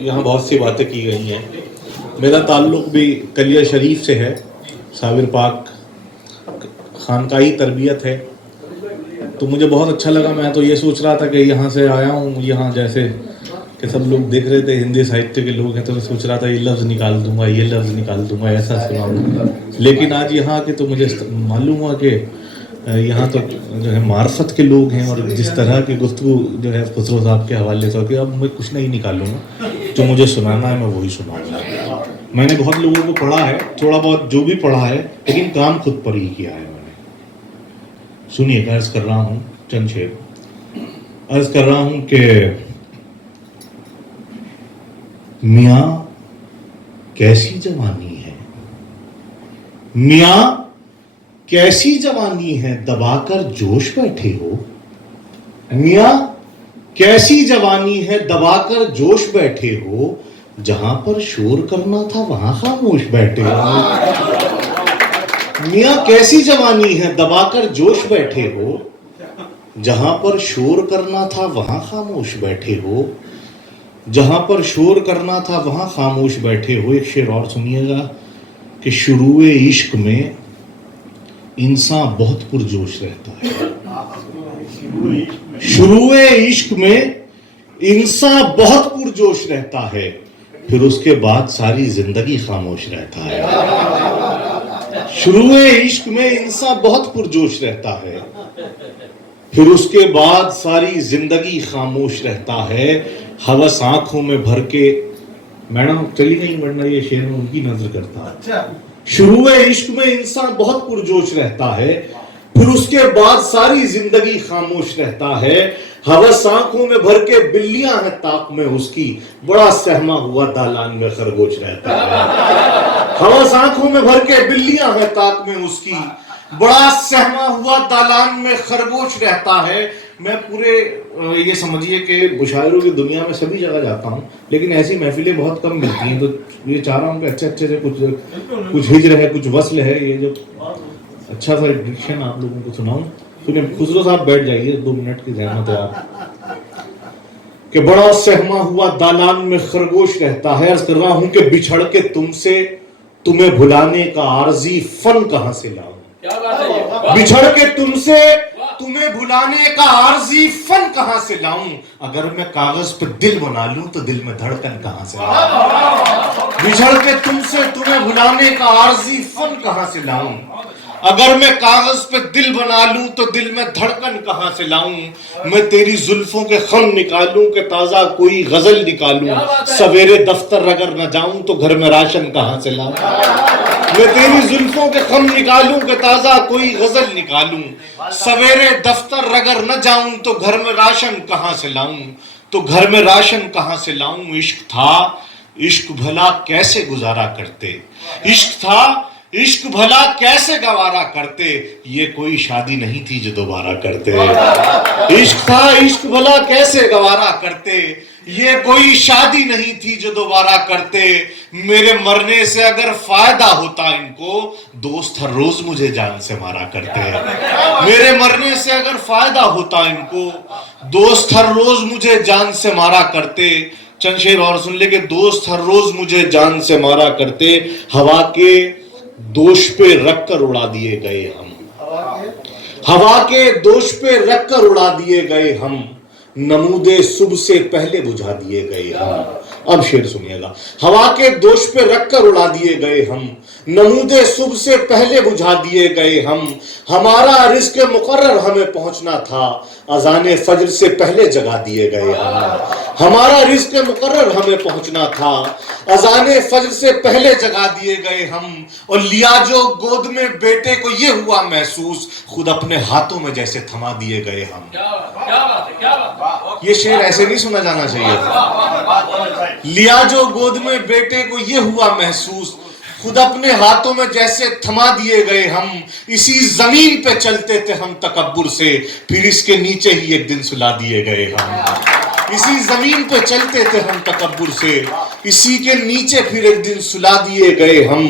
یہاں بہت سی باتیں کی گئی ہیں. میرا تعلق بھی کلیہ شریف سے ہے. صابر پاک خانقاہی تربیت ہے. تو مجھے بہت اچھا لگا. میں تو یہ سوچ رہا تھا کہ یہاں سے آیا ہوں, یہاں جیسے کہ سب لوگ دیکھ رہے تھے ہندی ساہتیہ کے لوگ ہیں, تو میں سوچ رہا تھا یہ لفظ نکال دوں گا, یہ لفظ نکال دوں گا, ایسا سناؤں گا. لیکن آج یہاں کے تو مجھے معلوم ہوا کہ یہاں تو جو ہے معرفت کے لوگ ہیں, اور جس طرح کی گفتگو جو ہے خسرو صاحب کے حوالے سے, کہ اب میں کچھ نہیں نکالوں گا, جو مجھے سنانا ہے میں وہی سناؤں گا. میں نے بہت لوگوں کو پڑھا ہے, تھوڑا بہت جو بھی پڑھا ہے, لیکن کام خود پر ہی کیا ہے میں نے. سنیے, عرض کر رہا ہوں چند شعر. عرض کر رہا ہوں کہ میاں کیسی جوانی ہے, میاں کیسی جوانی ہے, دبا کر جوش بیٹھے ہو. میاں کیسی جوانی ہے, دبا کر جوش بیٹھے ہو. جہاں پر شور کرنا تھا وہاں خاموش بیٹھے ہو. میاں کیسی جوانی ہے, دبا کر جوش بیٹھے ہو. جہاں پر شور کرنا تھا وہاں خاموش بیٹھے ہو. جہاں پر شور کرنا تھا وہاں خاموش بیٹھے ہو. ایک شعر اور سنیے گا کہ شروع عشق میں انسان بہت پرجوش رہتا ہے. شروع عشق میں انسان بہت پرجوش رہتا ہے, پھر اس کے بعد ساری زندگی خاموش رہتا ہے. شروع عشق میں انسان بہت پرجوش رہتا ہے, پھر اس کے بعد ساری زندگی خاموش رہتا ہے. ہوس آنکھوں میں بھر کے, میڈم چلی نہیں ورنہ یہ شعر میں ان کی نظر کرتا. شروع عشق میں انسان بہت پرجوش رہتا ہے, پھر اس کے بعد ساری زندگی خاموش رہتا ہے. ہوس آنکھوں میں بھر کے بلیاں ہیں طاق میں اس کی, بڑا سہما ہوا دالان میں خرگوش رہتا ہے. ہوس آنکھوں میں بھر کے بلیاں ہیں طاق میں اس کی, بڑا سہما ہوا دالان میں خرگوش رہتا ہے. میں پورے یہ سمجھیے کہ مشاعروں کی دنیا میں سبھی جگہ جاتا ہوں, لیکن ایسی محفلیں بہت کم ملتی ہیں. تو یہ چاہ رہا ہوں کہ اچھے سے کچھ ہجر ہے, کچھ وصل ہے, یہ جو اچھا سا ڈکشن آپ لوگوں کو سناؤں. سنیں, خسرو صاحب بیٹھ جائیے, 2 منٹ کی زحمت ہے آپ. کہ بڑا سہما ہوا دالان میں خرگوش رہتا ہے. عرض کر رہا ہوں کہ بچھڑ کے تم سے تمہیں بھلانے کا عارضی فن کہاں سے لاؤں. بچھڑ کے تم سے تمہیں بھلانے کا عارضی فن کہاں سے لاؤں. اگر میں کاغذ پہ دل بنا لوں تو دل میں دھڑکن کہاں سے لاؤں. بچھڑ کے تم سے تمہیں بھلانے کا عارضی فن کہاں سے لاؤں. اگر میں کاغذ پہ دل بنا لوں تو دل میں دھڑکن کہاں سے لاؤں. میں تیری زلفوں کے خم نکالوں کہ تازہ کوئی غزل نکالوں. سویرے دفتر اگر نہ جاؤں تو گھر میں راشن کہاں سے لاؤں. میں تیری زلفوں کے خم نکالوں کہ تازہ کوئی غزل نکالوں. سویرے دفتر اگر نہ جاؤں تو گھر میں راشن کہاں سے لاؤں. تو گھر میں راشن کہاں سے لاؤں. عشق تھا, عشق بھلا کیسے گزارا کرتے. عشق تھا, عشق بھلا کیسے گوارا کرتے. یہ کوئی شادی نہیں تھی جو دوبارہ کرتے. عشق تھا, عشق بھلا کیسے گوارا کرتے. یہ کوئی شادی نہیں تھی جو دوبارہ کرتے. میرے مرنے سے اگر فائدہ ہوتا ان کو, دوست ہر روز مجھے جان سے مارا کرتے. میرے مرنے سے اگر فائدہ ہوتا ان کو, دوست ہر روز مجھے جان سے مارا کرتے. چند شعر اور سن لے کہ دوست ہر روز مجھے جان سے مارا کرتے. ہوا کے دوش پہ رکھ کر اڑا دیے گئے ہم. ہوا کے دوش پہ رکھ کر اڑا دیے گئے ہم. نمود صبح سے پہلے بجھا دیے گئے ہم. اب شعر سنیے گا. ہوا کے دوش پہ رکھ کر اڑا دیے گئے ہم. نمود صبح سے پہلے بجھا دیے گئے ہم. ہمارا رزق مقرر ہمیں پہنچنا تھا, اذان فجر سے پہلے جگا دیے گئے ہم. ہمارا رزق مقرر ہمیں پہنچنا تھا, اذان فجر سے پہلے جگا دیے گئے ہم. اور لیا جو گود میں بیٹے کو یہ ہوا محسوس, خود اپنے ہاتھوں میں جیسے تھما دیے گئے ہم. یہ شعر ایسے نہیں سنا جانا چاہیے. لیا جو گود میں بیٹے کو یہ ہوا محسوس, خود اپنے ہاتھوں میں جیسے تھما دیے گئے ہم. اسی زمین پہ چلتے تھے ہم تکبر سے, پھر اس کے نیچے ہی ایک دن سلا دیے گئے ہم. اسی زمین پہ چلتے تھے ہم تکبر سے, اسی کے نیچے پھر ایک دن سلا دیے گئے ہم،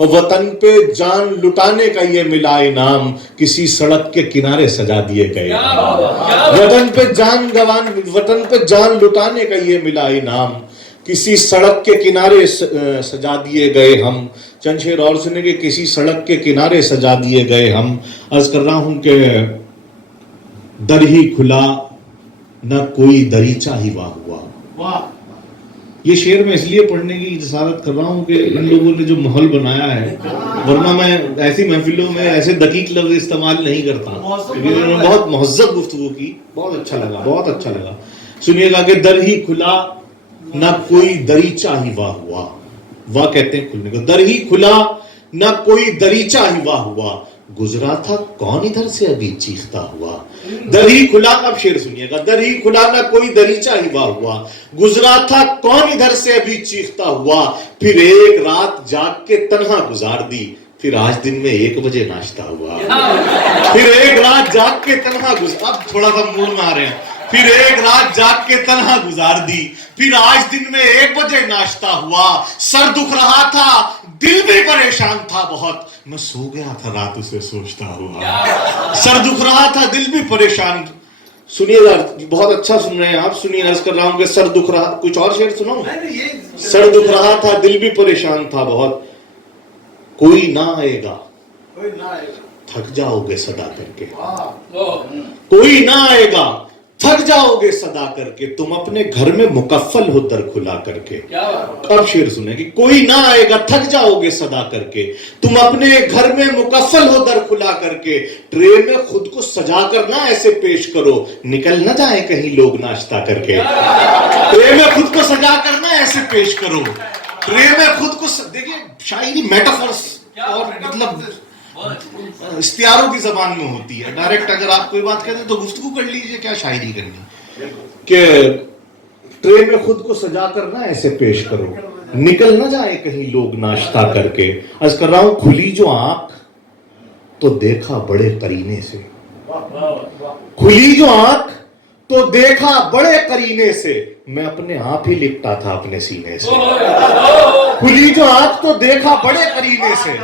وطن پہ جان لٹانے کا یہ ملا انعام، کسی سڑک کے کنارے سجا دیے گئے ہم، وطن پہ جان لٹانے کا یہ ملا انعام، کسی سڑک کے کنارے سجا دیے گئے ہم۔ چند شعر اور سنیں گے، کسی سڑک کے کنارے سجا دیے گئے ہم۔ عرض کر رہا ہوں کہ در ہی کھلا نہ کوئی دریچہ ہی واہ ہوا۔ یہ شعر میں اس لیے پڑھنے کی جسارت کر رہا ہوں کہ ان لوگوں نے جو ماحول بنایا ہے، ورنہ میں ایسی محفلوں میں ایسے دقیق لفظ استعمال نہیں کرتا، انہوں نے بہت مہذب گفتگو کی، بہت اچھا لگا۔ سنیے گا کہ در ہی کھلا نہ کوئی دریچہ ہی واہ ہوا، واہ کہتے ہیں کھلنے کو، در ہی کھلا نہ کوئی دریچہ ہی واہ ہوا، گزرا تھا کون ادھر سے ابھی چیختا ہوا۔ در ہی کھلا، اب شعر سنیے گا، در ہی کھلا نہ کوئی دریچہ ہی واہ ہوا، گزرا تھا کون ادھر سے ابھی چیختا ہوا، پھر ایک رات جاگ کے تنہا گزار دی، پھر آج دن میں 1 بجے ناشتہ ہوا۔ پھر ایک رات جاگ کے تنہا اب تھوڑا سا مور میں آ رہے ہیں، پھر ایک رات جاگ کے تنہا گزار دی، پھر آج دن میں 1 بجے ناشتہ ہوا، سر دکھ رہا تھا دل بھی پریشان تھا بہت، میں سو گیا تھا رات اسے سوچتا ہوا۔ سر دکھ رہا تھا دل بھی پریشان، سنیے گا بہت اچھا سن رہے ہیں آپ، سنیے عرض کر رہا ہوں کہ سر دکھ رہا، کچھ اور شعر سناؤں؟ سر دکھ رہا تھا دل بھی پریشان تھا بہت، کوئی نہ آئے گا تھک جاؤ گے صدا کر کے، کوئی نہ آئے گا تھک جاؤ گے صدا کر کے، تم اپنے گھر میں مکفل ہو در کھلا کر کے۔ اب شعر سنیں کہ کوئی نہ آئے گا تھک جاؤ گے صدا کر کے، تم اپنے گھر میں مکفل ہو در کھلا کر کے، ٹرے میں خود کو سجا کر نہ ایسے پیش کرو، نکل نہ جائیں کہیں لوگ ناشتہ کر کے۔ ٹرے میں خود کو سجا کر نہ ایسے پیش کرو، ٹرے میں خود کو دیکھیں شاعری میٹافورس اور مطلب استعاروں کی زبان میں ہوتی ہے، ڈائریکٹ اگر آپ کوئی بات کہتے ہیں تو گفتگو کر لیجئے، کیا شاعری کرنی کہ ٹرے میں خود کو سجا کر نہ ایسے پیش کرو، نکل نہ جائے کہیں لوگ ناشتہ کر کے۔ عرض کر رہا ہوں کھلی جو آنکھ تو دیکھا بڑے قرینے سے، کھلی جو آنکھ تو دیکھا بڑے قرینے سے، میں اپنے آپ ہی لپٹا تھا اپنے سینے سے۔ کھلی جو آنکھ تو دیکھا بڑے قرینے سے،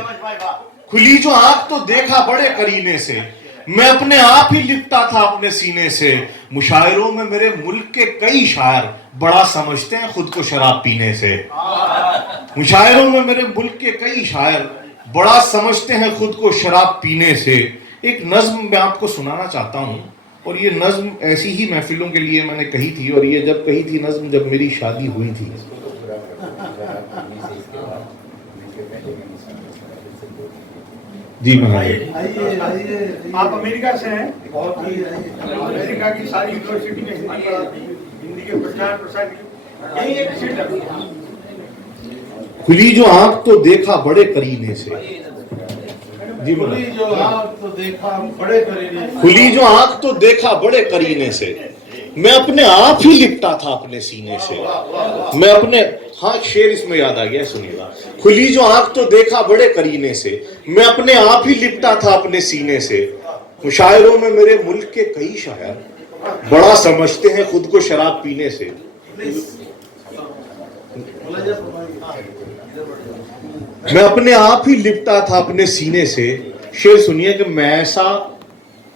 کھلی جو آنکھ تو دیکھا بڑے قرینے سے، میں اپنے آپ ہی لپٹا تھا اپنے سینے سے۔ مشاعروں میں میرے ملک کے کئی شاعر بڑا سمجھتے ہیں خود کو شراب پینے سے، مشاعروں میں میرے ملک کے کئی شاعر بڑا سمجھتے ہیں خود کو شراب پینے سے۔ ایک نظم میں آپ کو سنانا چاہتا ہوں، اور یہ نظم ایسی ہی محفلوں کے لیے میں نے کہی تھی، اور یہ جب کہی تھی نظم جب میری شادی ہوئی تھی۔ جی آپ امریکہ سے ہیں، امریکہ کی ساری یونیورسٹی میں ہندی کے پرچار پرسار یہی ایک سیٹ ہے۔ کھلی جو آنکھ تو دیکھا بڑے قرینے سے، جی کھلی جو آنکھ تو دیکھا بڑے قرینے سے، کھلی جو آنکھ تو دیکھا بڑے قرینے سے، میں اپنے آپ ہی لپٹا تھا اپنے سینے سے، میں اپنے، ہاں شعر اس میں یاد آ گیا، سنیے گا۔ کھلی جو آنکھ تو دیکھا بڑے قرینے سے، میں اپنے آپ ہی لپٹا تھا اپنے سینے سے۔ مشاعروں میں میرے ملک کے کئی شاعر بڑا سمجھتے ہیں خود کو شراب پینے سے، میں اپنے آپ ہی لپٹا تھا اپنے سینے سے۔ شعر سنیے کہ میں ایسا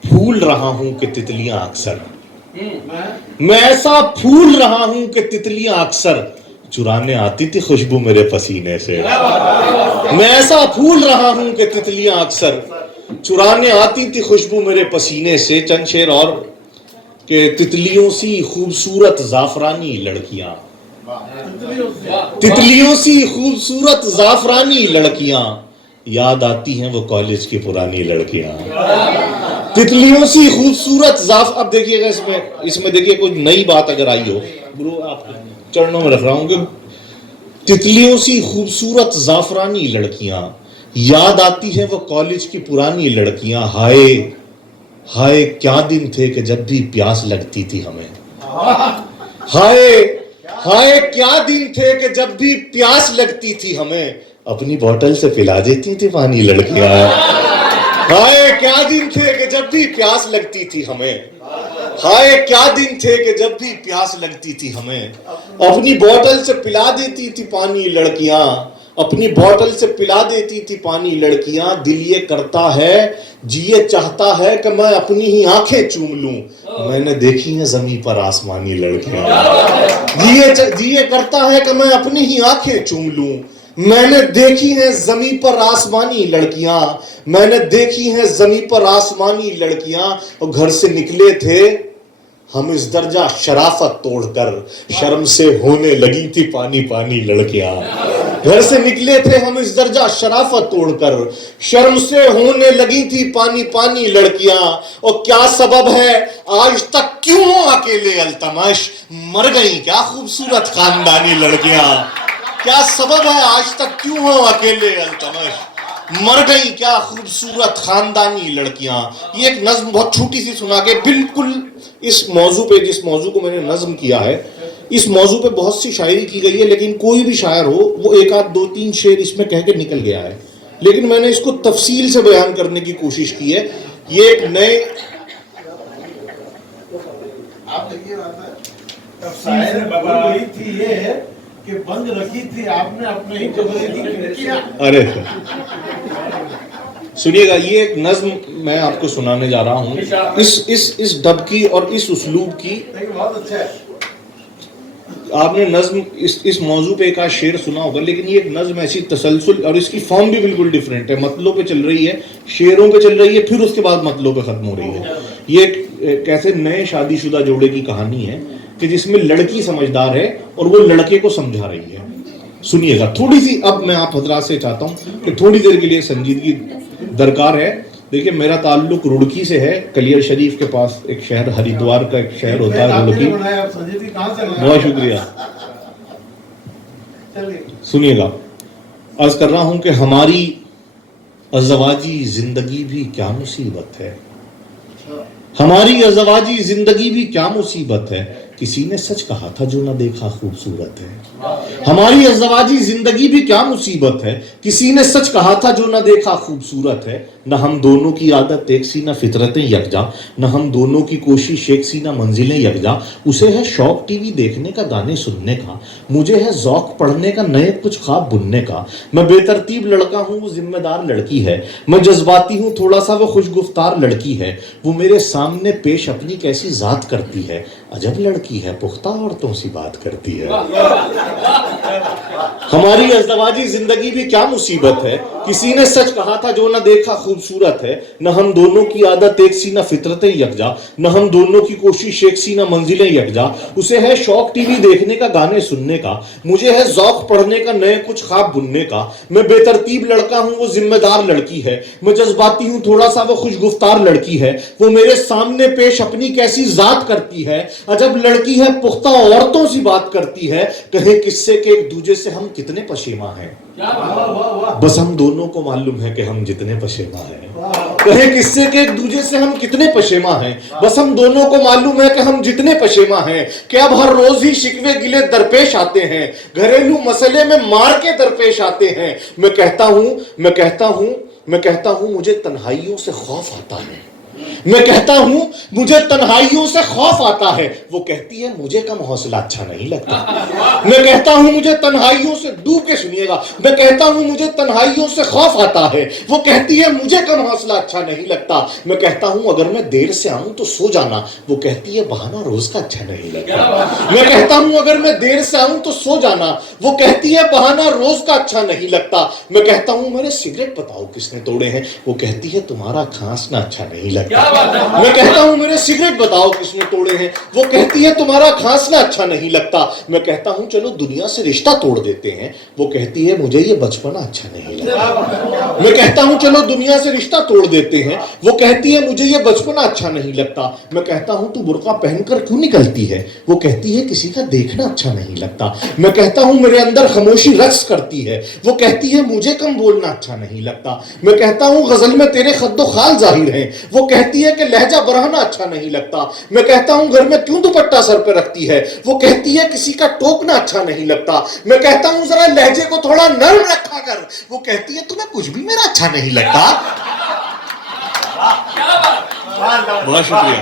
پھول رہا ہوں کہ تتلیاں اکثر، میں ایسا پھول رہا ہوں کہ تتلیاں اکثر چرانے آتی تھی خوشبو میرے پسینے سے، میں ایسا پھول رہا ہوں کہ تتلیاں اکثر چرانے آتی تھی خوشبو میرے پسینے سے۔ چند شعر اور کہ تتلیوں سی خوبصورت زعفرانی لڑکیاں، تتلیوں سی خوبصورت زعفرانی لڑکیاں، یاد آتی ہیں وہ کالج کی پرانی لڑکیاں، تتلیوں سی خوبصورت اب دیکھیے گا اس میں دیکھیے کوئی نئی بات اگر آئی ہو، گرو آپ چرنوں میں رکھ رہا ہوں کہ تتلیوں سی خوبصورت زعفرانی لڑکیاں، یاد آتی ہیں وہ کالج کی پرانی لڑکیاں، ہائے ہائے کیا دن تھے کہ جب بھی پیاس لگتی تھی ہمیں، ہائے ہائے کیا دن تھے کہ جب بھی پیاس لگتی تھی ہمیں، اپنی بوٹل سے پلا دیتی تھی پانی لڑکیاں، ہائے کیا دن تھے کہ جب بھی پیاس لگتی تھی ہمیں، ہائے کیا دن تھے کہ جب بھی پیاس لگتی تھی ہمیں اپنی بوتل سے پلا دیتی تھی پانی لڑکیاں، اپنی بوتل سے پلا دیتی تھی پانی لڑکیاں، دل یہ کرتا ہے جی یہ چاہتا ہے کہ میں اپنی ہی آنکھیں چوم لوں، میں نے دیکھی ہیں زمین پر آسمانی لڑکیاں، جی یہ کرتا ہے کہ میں اپنی ہی آنکھیں چوم لوں، میں نے دیکھی ہیں زمین پر آسمانی لڑکیاں، میں نے دیکھی ہیں زمین پر آسمانی لڑکیاں، اور گھر سے نکلے تھے ہم اس درجہ شرافت توڑ کر، شرم سے ہونے لگی تھی پانی پانی لڑکیاں، گھر سے نکلے تھے ہم اس درجہ شرافت توڑ کر، شرم سے ہونے لگی تھی پانی پانی لڑکیاں، اور کیا سبب ہے آج تک کیوں اکیلے التمش، مر گئی کیا خوبصورت خاندانی لڑکیاں، کیا سبب ہے آج تک کیوں ہو اکیلے التمش، مر گئی کیا خوبصورت خاندانی لڑکیاں۔ یہ ایک نظم بہت چھوٹی سی سنا کے بالکل اس موضوع پہ، جس موضوع کو میں نے نظم کیا ہے، اس موضوع پہ بہت سی شاعری کی گئی ہے، لیکن کوئی بھی شاعر ہو وہ ایک آدھ دو تین شعر اس میں کہہ کے نکل گیا ہے، لیکن میں نے اس کو تفصیل سے بیان کرنے کی کوشش کی ہے۔ یہ ایک نئے آپ دیکھیے تفصیل سے بول رہی تھی یہ کہ بند رکھی تھی آپ نے اپنے ہی کمرے کی کھڑکیاں۔ ارے سنیے گا، یہ ایک نظم میں آپ کو سنانے جا رہا ہوں، اس ڈب کی اور اس اسلوب کی۔ بہت اچھا ہے۔ آپ نے نظم اس موضوع پہ ایک شعر سنا ہوگا، لیکن یہ ایک نظم ایسی تسلسل، اور اس کی فارم بھی بالکل ڈیفرنٹ ہے، مطلوں پہ چل رہی ہے، شعروں پہ چل رہی ہے، پھر اس کے بعد مطلوں پہ ختم ہو رہی ہے۔ یہ ایک کیسے نئے شادی شدہ جوڑے کی کہانی ہے کہ جس میں لڑکی سمجھدار ہے اور وہ لڑکے کو سمجھا رہی ہے۔ سنیے گا تھوڑی سی، اب میں آپ حضرات سے چاہتا ہوں کہ تھوڑی دیر کے لیے سنجیدگی درکار ہے۔ دیکھیں میرا تعلق رڑکی سے ہے، کلیر شریف کے پاس ایک شہر، ہریدوار کا ایک شہر ہوتا ہے رڑکی۔ بہت شکریہ۔ سنیے گا، عرض کر رہا ہوں کہ ہماری ازدواجی زندگی بھی کیا مصیبت ہے، ہماری ازدواجی زندگی بھی کیا مصیبت ہے، کسی نے سچ کہا تھا جو نہ دیکھا خوبصورت ہے، ہماری ازدواجی زندگی بھی کیا مصیبت ہے، کسی نے سچ کہا تھا جو نہ دیکھا خوبصورت ہے، نہ ہم دونوں کی عادت ایک سی نہ فطرتیں یکجا، نہ ہم دونوں کی کوشش ایک سی نہ منزلیں یکجا، اسے ہے شوق ٹی وی دیکھنے کا، گانے سننے کا، مجھے ہے ذوق پڑھنے کا، نئے کچھ خواب بننے کا، میں بے ترتیب لڑکا ہوں وہ ذمہ دار لڑکی ہے، میں جذباتی ہوں تھوڑا سا وہ خوش گفتار لڑکی ہے، وہ میرے سامنے پیش اپنی کیسی ذات کرتی ہے، عجب لڑکی ہے پختہ عورتوں سی بات کرتی ہے۔ ہماری ازدواجی زندگی بھی کیا مصیبت ہے، کسی نے سچ کہا تھا جو نہ دیکھا خوبصورت ہے، نہ ہم دونوں کی عادت ایک سی نہ فطرتیں یکجا، نہ ہم دونوں کی کوشش ایک سی نہ منزلیں یکجا، اسے ہے شوق ٹی وی دیکھنے کا، گانے سننے کا، مجھے ہے ذوق پڑھنے کا، نئے کچھ خواب بننے کا، میں بے ترتیب لڑکا ہوں وہ ذمہ دار لڑکی ہے، میں جذباتی ہوں تھوڑا سا وہ خوش گفتار لڑکی ہے، وہ میرے سامنے پیش اپنی کیسی ذات کرتی ہے، عجب لڑکی ہے پختہ عورتوں سی بات کرتی ہے، کہیں کس سے کہ ایک دوسرے سے ہم کتنے پشیماں ہیں، بس ہم دونوں کو معلوم ہے کہ ہم جتنے پشیماں ہیں، کہیں کس سے کہ ایک دوسرے سے ہم کتنے پشیماں ہیں، بس ہم دونوں کو معلوم ہے کہ ہم جتنے پشیماں ہیں، کہ اب ہر روز ہی شکوے گلے درپیش آتے ہیں، گھریلو مسئلے میں مار کے درپیش آتے ہیں، میں کہتا ہوں مجھے تنہائیوں سے خوف آتا ہے، میں کہتا ہوں مجھے تنہائیوں سے خوف آتا ہے، وہ کہتی ہے مجھے کم حوصلہ اچھا نہیں لگتا، میں کہتا ہوں مجھے تنہائیوں سے، ڈوب کے سنیے گا، میں کہتا ہوں مجھے تنہائیوں سے خوف آتا ہے، وہ کہتی ہے مجھے کم حوصلہ اچھا نہیں لگتا، میں کہتا ہوں اگر میں دیر سے آؤں تو سو جانا، وہ کہتی ہے بہانہ روز کا اچھا نہیں لگتا، میں کہتا ہوں اگر میں دیر سے آؤں تو سو جانا، وہ کہتی ہے بہانہ روز کا اچھا نہیں لگتا، میں کہتا ہوں میرے سگریٹ بتاؤ کس نے توڑے ہیں، وہ کہتی ہے تمہارا کھانسنا اچھا نہیں لگتا، میں کہتا ہوں میرے سگریٹ بتاؤ کس نے توڑے ہیں، وہ کہتی ہے تمہارا کھانسنا اچھا نہیں لگتا، میں کہتا ہوں چلو دنیا سے رشتہ توڑ دیتے ہیں، وہ کہتی ہے مجھے یہ بچپنا اچھا نہیں لگتا، میں کہتا ہوں چلو دنیا سے رشتہ توڑ دیتے ہیں، وہ کہتی ہے مجھے یہ بچپنا اچھا نہیں لگتا، میں کہتا ہوں تو برقع پہن کر کیوں نکلتی ہے، وہ کہتی ہے کسی کا دیکھنا اچھا نہیں لگتا، میں کہتا ہوں میرے اندر خاموشی رقص کرتی ہے، وہ کہتی ہے مجھے کم بولنا اچھا نہیں لگتا، میں کہتا ہوں غزل میں تیرے خد و خال ظاہر ہیں، وہ کہتی ہے کہ لہجہ برہنہ اچھا نہیں لگتا، میں کہتا ہوں گھر میں کیوں دوپٹہ سر پہ رکھتی ہے، وہ کہتی ہے کسی کا ٹوکنا اچھا نہیں لگتا، میں کہتا ہوں ذرا لہجے کو تھوڑا نرم رکھا کر، وہ کہتی ہے تمہیں کچھ بھی میرا اچھا نہیں لگتا۔ بہت شکریہ۔